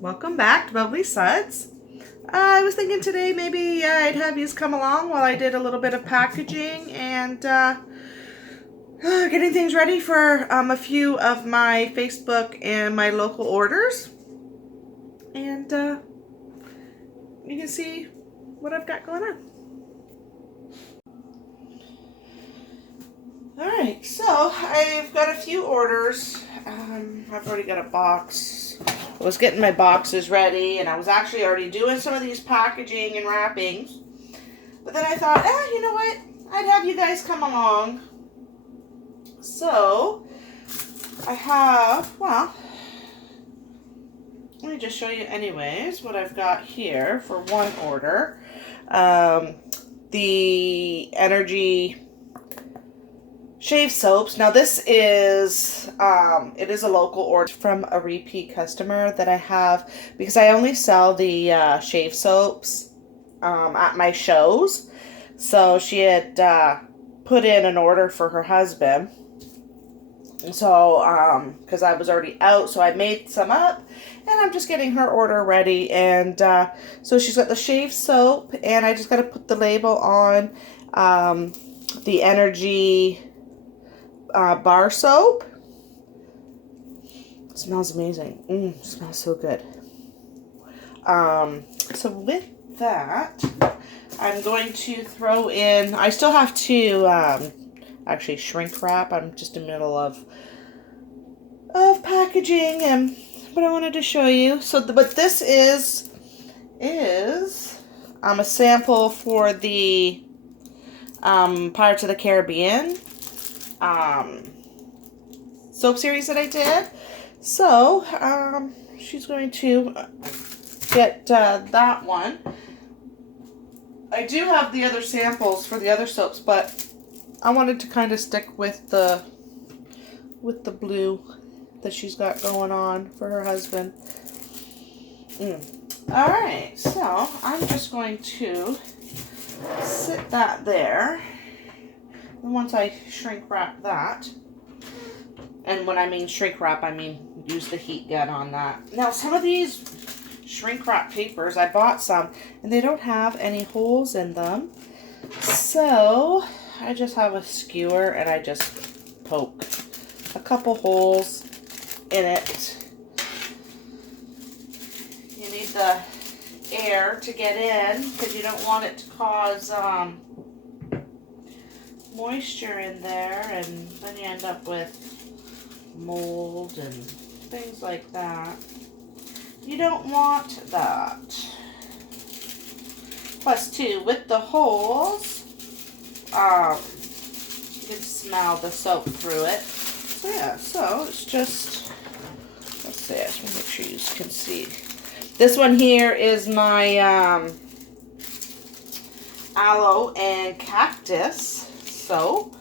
Welcome back to BubblySuds. I was thinking today maybe I'd have you come along while I did a little bit of packaging and getting things ready for a few of my Facebook and my local orders. And you can see what I've got going on. Alright, so I've got a few orders. I've already got a box. I was getting my boxes ready, and I was actually already doing some of these packaging and wrappings. But then I thought, you know what? I'd have you guys come along. So, I have, well, let me just show you anyways what I've got here for one order. The Energy shave soaps. Now this is, it is a local order from a repeat customer that I have because I only sell the shave soaps at my shows. So she had put in an order for her husband. So, because I was already out, so I made some up and I'm just getting her order ready. And so she's got the shave soap, and I just got to put the label on the Energy bar soap. It smells amazing. It smells so good. So with that, I'm going to throw in, I still have to actually shrink wrap. I'm just in the middle of packaging, and but I wanted to show you. So what this is a sample for the Pirates of the Caribbean soap series that I did. So she's going to get that one. I do have the other samples for the other soaps, but I wanted to kind of stick with the blue that she's got going on for her husband. Alright, so I'm just going to sit that there. And once I shrink wrap that, and when I mean shrink wrap, I mean use the heat gun on that. Now some of these shrink wrap papers, I bought some, and they don't have any holes in them. So I just have a skewer and I just poke a couple holes in it. You need the air to get in because you don't want it to cause moisture in there, and then you end up with mold and things like that. You don't want that. Plus too, with the holes, you can smell the soap through it. So yeah, so it's just, let's see, I just want to make sure you can see. This one here is my aloe and cactus soap,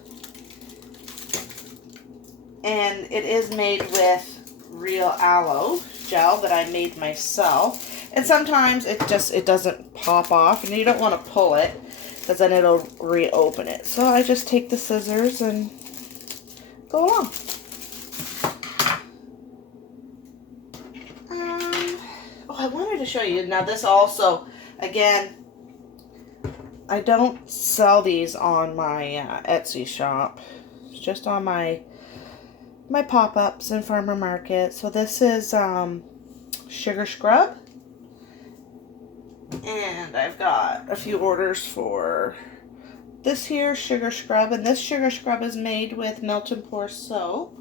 and it is made with real aloe gel that I made myself. And sometimes it doesn't pop off, and you don't want to pull it because then it'll reopen it. So I just take the scissors and go along. I wanted to show you. Now this also, again, I don't sell these on my Etsy shop. It's just on my pop-ups and farmer market. So this is sugar scrub. And I've got a few orders for this here sugar scrub. And this sugar scrub is made with melt and pour soap.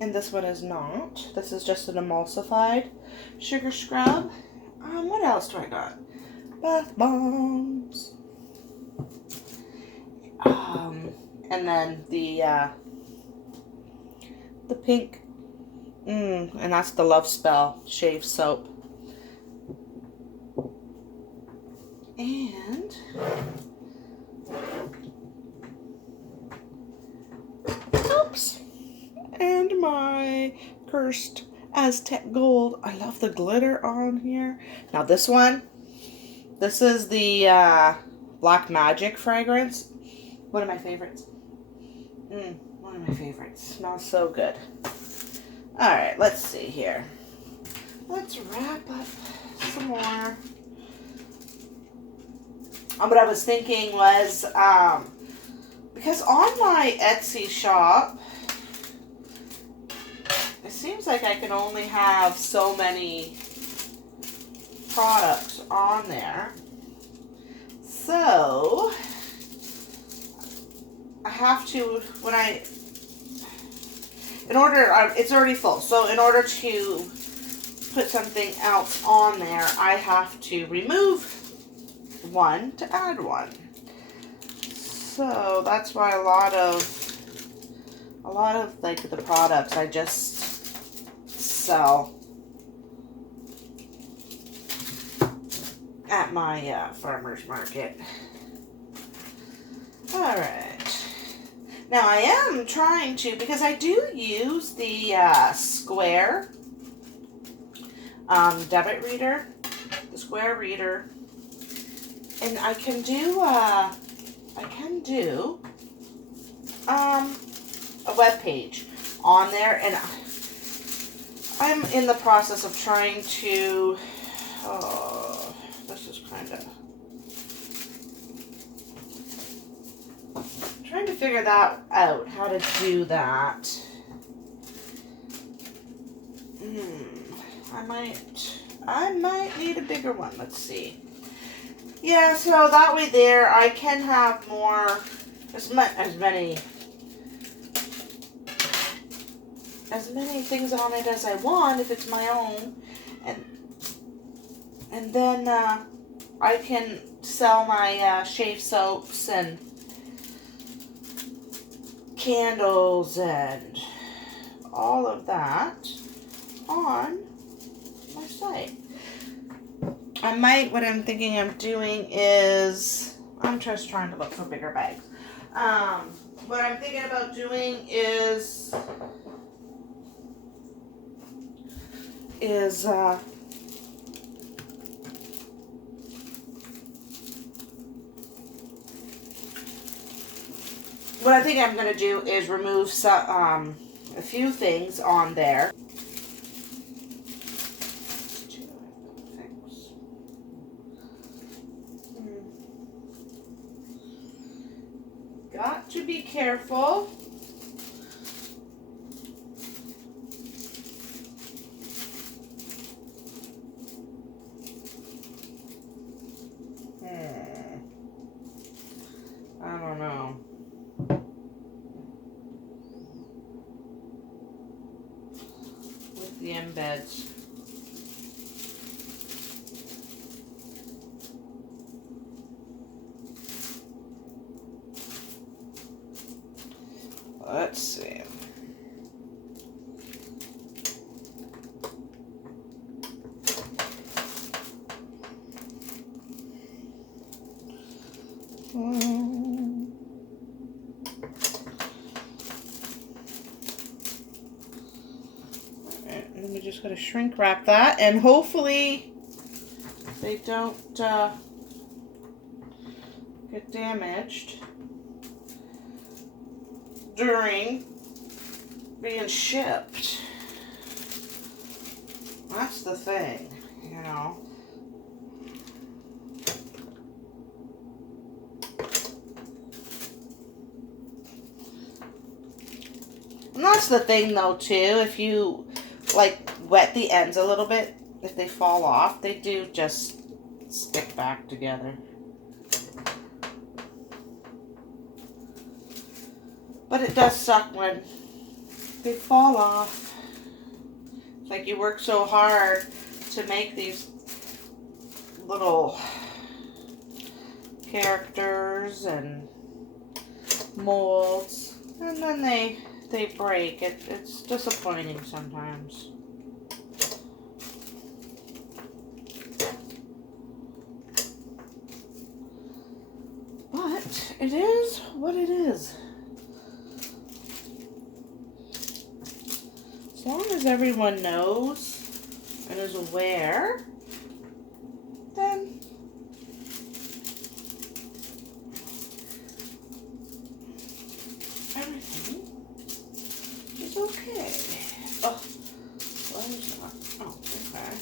And this one is not. This is just an emulsified sugar scrub. What else do I got? Bath bombs. And then the pink, and that's the Love Spell shave soap. And oops. And my cursed Aztec gold. I love the glitter on here. Now this one, this is the Black Magic fragrance. One of my favorites. One of my favorites. Smells so good. Alright, let's see here. let's wrap up some more. What I was thinking was, because on my Etsy shop, it seems like I can only have so many products on there. So, I have to, it's already full. So, in order to put something else on there, I have to remove one to add one. So that's why a lot of like the products I just sell at my farmer's market. All right. Now I am trying to, because I do use the Square debit reader, the Square reader. And I can do a web page on there, and I'm in the process of trying to, this is kind of, trying to figure that out, how to do that. I might need a bigger one, let's see. Yeah, so that way there I can have more, as many things on it as I want if it's my own, and then I can sell my shave soaps and candles and all of that on my site. What I'm thinking of doing is, I'm just trying to look for bigger bags. What I'm thinking about doing is what I think I'm going to do is remove some, a few things on there. Got to be careful. I don't know. With the embeds. Let's see. Alright, then we just gotta shrink wrap that, and hopefully they don't get damaged during being shipped. That's the thing, you know. And that's the thing though too, if you like wet the ends a little bit, if they fall off, they do just stick back together. But it does suck when they fall off. It's like you work so hard to make these little characters and molds, and then they break. It's disappointing sometimes. But it is what it is. As long as everyone knows and is aware, then everything is okay. Oh, what is that? Oh, okay.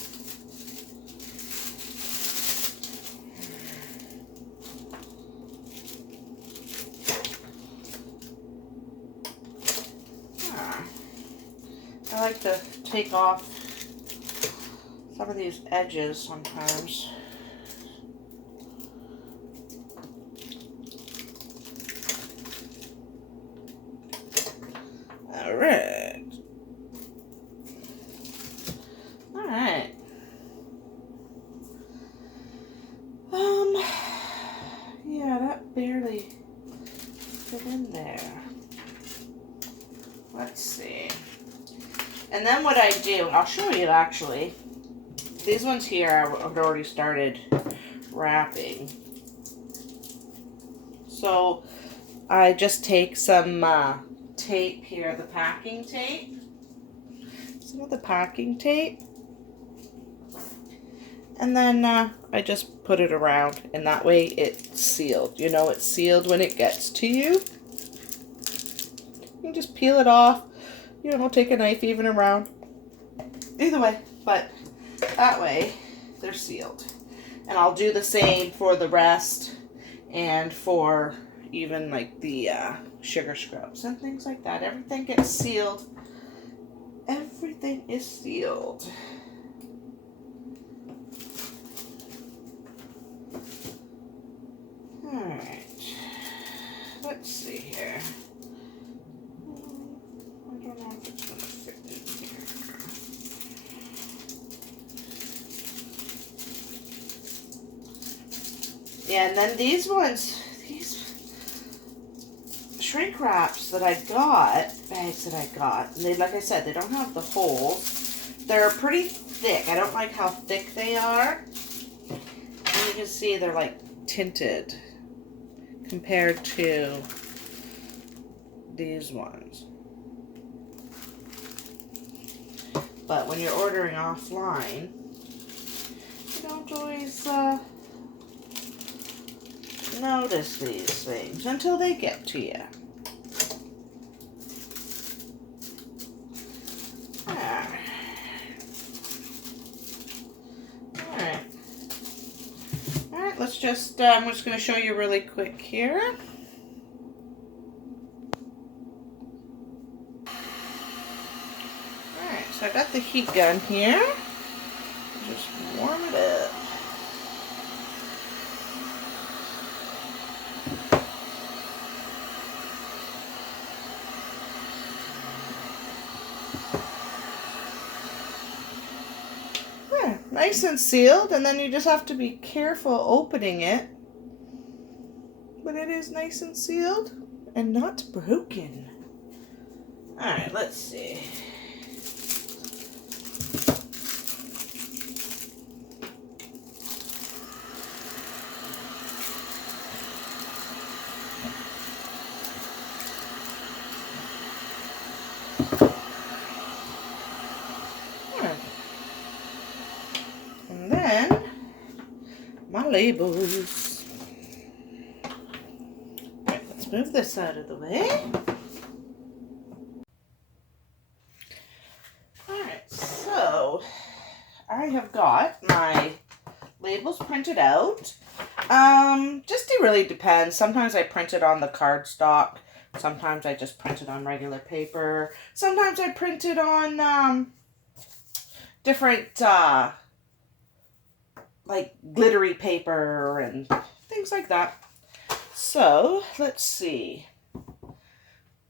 like to take off some of these edges sometimes. All right. All right. Yeah, that barely fit in there. Let's see. And then what I do, I'll show you actually. These ones here I've already started wrapping. So I just take some tape here, the packing tape. Some of the packing tape. And then I just put it around, and that way it's sealed. You know, it's sealed when it gets to you. You can just peel it off. You know, take a knife even around. Either way, but that way they're sealed. And I'll do the same for the rest and for even like the sugar scrubs and things like that. Everything gets sealed. Everything is sealed. Alright, let's see here. I don't know if it's going to fit in here. Yeah, and then these ones, these shrink wraps that I got, bags that I got, and they, like I said, they don't have the holes. They're pretty thick. I don't like how thick they are. And you can see they're like tinted compared to these ones. But when you're ordering offline, you don't always notice these things until they get to you. Let's just, I'm just going to show you really quick here. Alright, so I got the heat gun here. Just warm it up. Nice and sealed, and then you just have to be careful opening it. But it is nice and sealed and not broken. Alright, let's see. And then my labels. Alright, let's move this out of the way. Alright, so I have got my labels printed out. Just it really depends. Sometimes I print it on the cardstock. Sometimes I just print it on regular paper. Sometimes I print it on different like glittery paper and things like that. So let's see.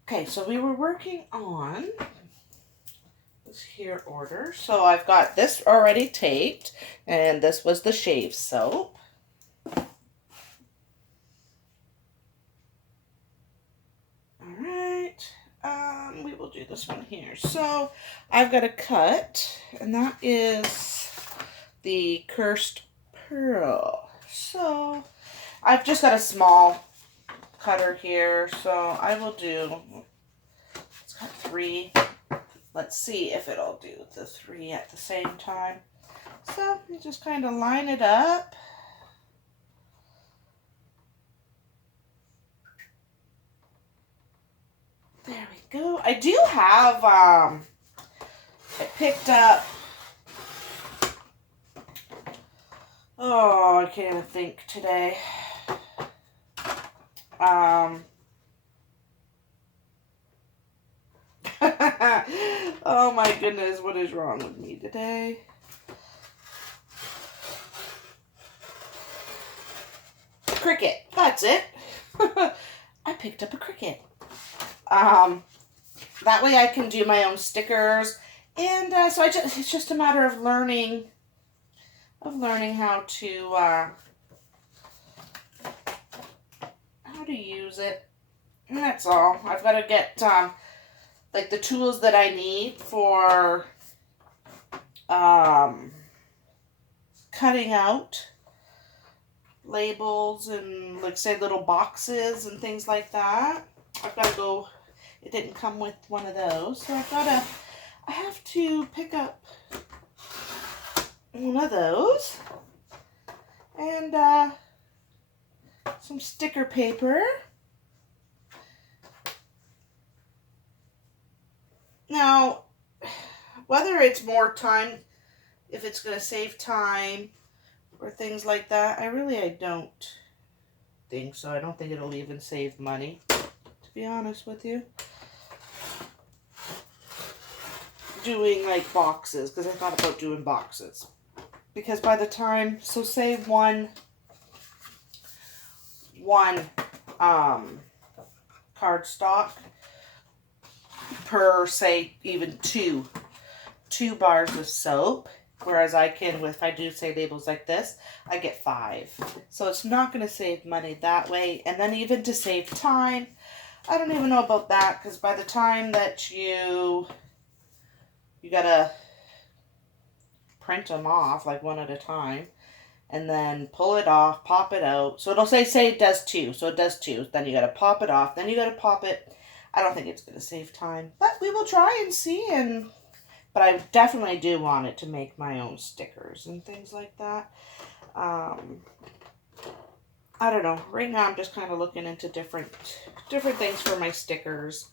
Okay, so we were working on this here order. So I've got this already taped, and this was the shave soap. We will do this one here. So I've got a cut, and that is the Cursed Pearl. So I've just got a small cutter here, so I will do, it's got 3. Let's see if it'll do the 3 at the same time. So you just kind of line it up. There we go. I do have, I picked up, oh, I can't even think today. Oh my goodness, what is wrong with me today? Cricket, that's it. I picked up a cricket. That way I can do my own stickers, and so it's just a matter of learning how to use it. And that's all. I've got to get like the tools that I need for cutting out labels and, like, say, little boxes and things like that. I've got to go. It didn't come with one of those, so I have to pick up one of those and some sticker paper. Now, whether it's more time, if it's going to save time or things like that, I don't think so. I don't think it'll even save money, to be honest with you. Doing like boxes, because I thought about doing boxes. Because by the time, so say one cardstock per, say, even two bars of soap, whereas I can, if I do, say, labels like this, I get 5. So it's not going to save money that way. And then even to save time, I don't even know about that, because by the time that you gotta print them off, like, one at a time, and then pull it off, pop it out. So it'll say it does 2, so it does 2. Then you gotta pop it off, then you gotta pop it. I don't think it's gonna save time, but we will try and see. But I definitely do want it to make my own stickers and things like that. I don't know. Right now I'm just kind of looking into different things for my stickers.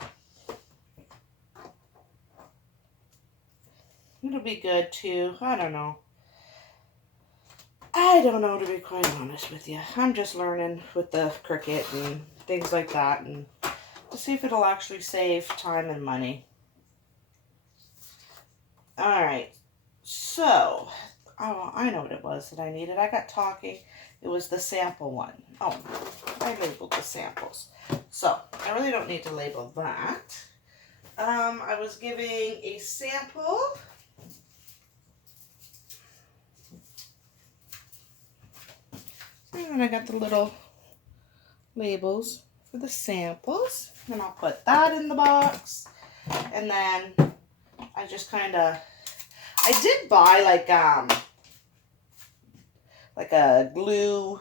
It'll be good too. I don't know. To be quite honest with you. I'm just learning with the Cricut and things like that, and to see if it'll actually save time and money. Alright, so, oh, I know what it was that I needed. I got talking. It was the sample one. Oh, I labeled the samples. So, I really don't need to label that. I was giving a sample. And I got the little labels for the samples. And I'll put that in the box. And then I just kind of, I did buy like a glue.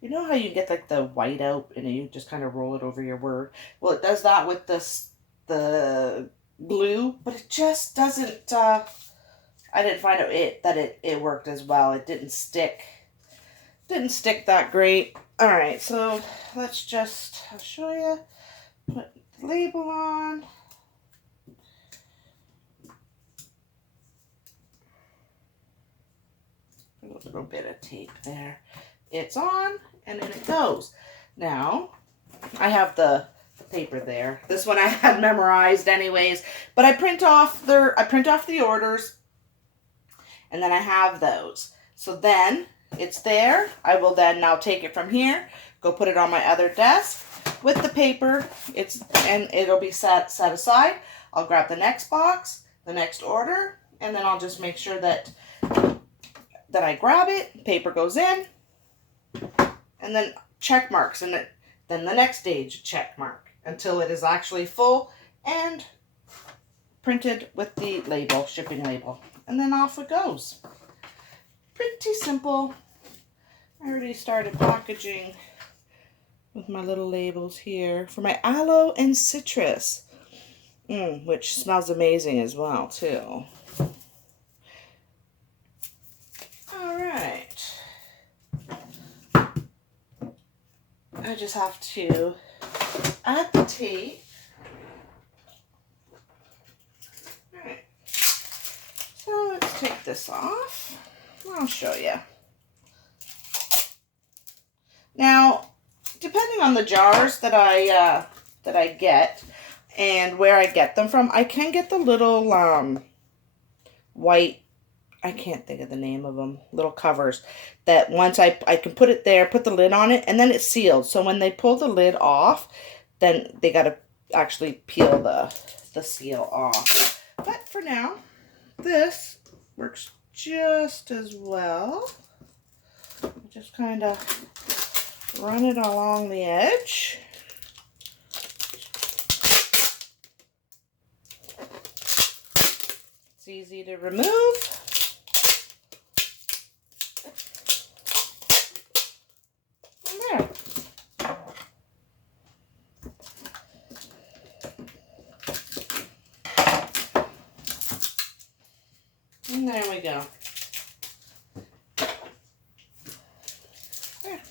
You know how you get like the white out and you just kind of roll it over your word? Well, it does that with the glue, but it just doesn't, I didn't find out that it worked as well. It didn't stick. Didn't stick that great. Alright, so let's just, I'll show you. Put the label on. A little bit of tape there. It's on, and then it goes. Now, I have the paper there. This one I had memorized anyways, but I print off the orders, and then I have those. So then, it's there. I will then now take it from here, go put it on my other desk with the paper. And it'll be set aside. I'll grab the next box, the next order, and then I'll just make sure that I grab it, paper goes in, and then check marks, and then the next stage check mark until it is actually full and printed with the label, shipping label, and then off it goes. Pretty simple. I already started packaging with my little labels here for my aloe and citrus, which smells amazing as well too. All right. I just have to add the tape. All right. So let's take this off. I'll show you. Now, depending on the jars that I get, And where I get them from, I can get the little white, I can't think of the name of them, little covers that once I can put it there, put the lid on it, and then it's sealed. So when they pull the lid off, then they got to actually peel the seal off. But for now, this works just as well. Just kind of run it along the edge. It's easy to remove. And there. And there we go. There.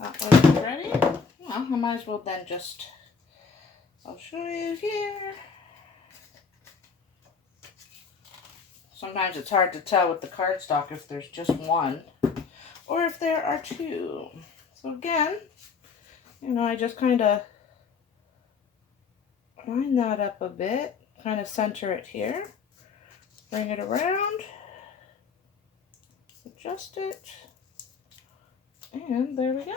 That one's ready. Well, I might as well then just, I'll show you here. Sometimes it's hard to tell with the cardstock if there's just one or if there are two. So again, you know, I just kind of line that up a bit, kind of center it here, bring it around, adjust it, and there we go.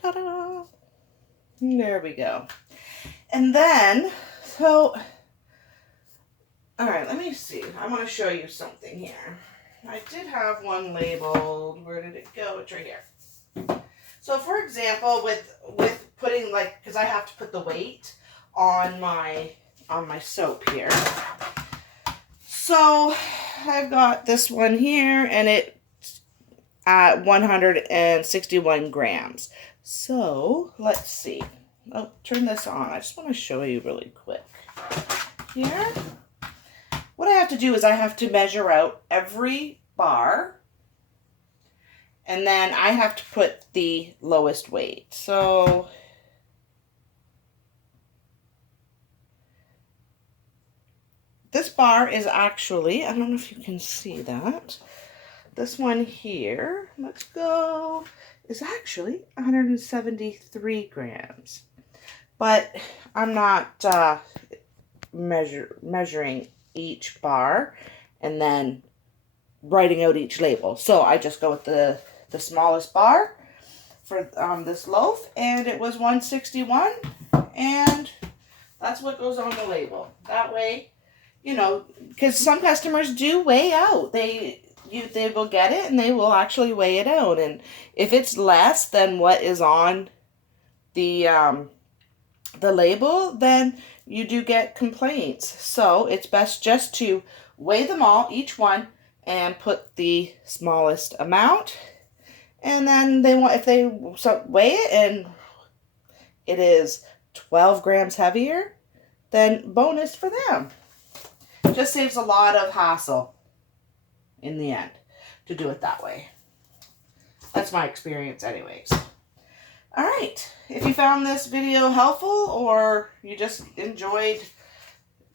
Ta-da! There we go. And then, so, all right, let me see. I want to show you something here. I did have one labeled. Where did it go? It's right here. So, for example, with putting, like, because I have to put the weight on my soap here. So, I've got this one here, and it's at 161 grams. So, let's see. I'll turn this on. I just want to show you really quick. Here, what I have to do is I have to measure out every bar, and then I have to put the lowest weight. So, this bar is actually, I don't know if you can see that. This one here, let's go, is actually 173 grams. But I'm not measuring each bar and then writing out each label. So I just go with the smallest bar for this loaf, and it was 161, and that's what goes on the label. That way, you know, because some customers do weigh out. They will get it and they will actually weigh it out, and if it's less than what is on the label, then you do get complaints. So it's best just to weigh them all, each one, and put the smallest amount. And then if they weigh it and it is 12 grams heavier, then bonus for them. It just saves a lot of hassle in the end to do it that way. That's my experience anyways. All right, if you found this video helpful or you just enjoyed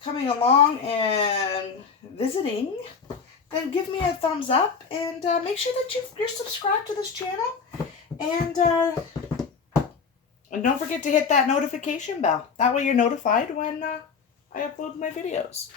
coming along and visiting, then give me a thumbs up, and make sure that you're subscribed to this channel, and don't forget to hit that notification bell. That way you're notified when I upload my videos.